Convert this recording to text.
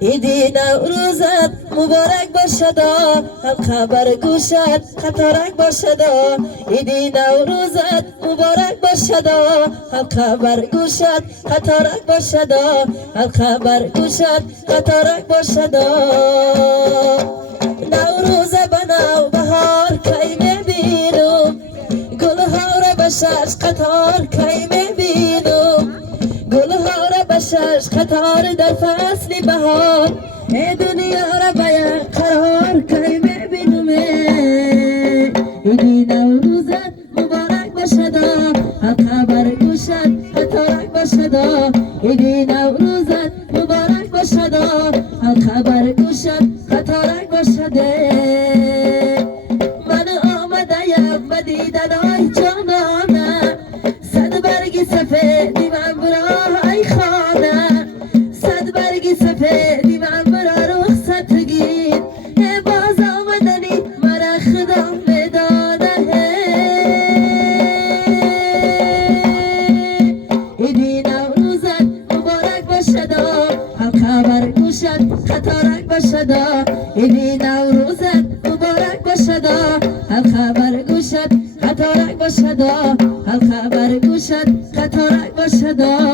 ایدی نوروزت مبارک باشدا، حلقه بر گوشت خطارک باشدا. ایدی نوروزت مبارک باشدا، حلقه بر گوشت خطارک باشدا، حلقه بر گوشت خطارک باشدا. نوروز بناو بهار کی میبینم، گلها را به شش قطار کی میبینم، گلها را به شش قطار در فصل بهار. ای دنیا را به یک قرار کی میبینم. ایدی نوروزت مبارک باشدا، حلقه بر گوشت خطارک باشدا. ایدی نوروزت مبارک باشدا، حلقه بر گوشت خطارک باشده. من آمدیم به دیدنای جانانه، صد برگ سفیدی من برا ای خانه، صد برگ سفیدی من برا رخصت گیر. باز آمدنی مرا خدا میداده. ایدی نوروزت مبارک باشدا، حلقه بر گوشت خطارک باشدا. ایدی نوروزت مبارک باشدا، حلقه بر گوشت خطارک باشدا، حلقه بر گوشت خطارک باشدا.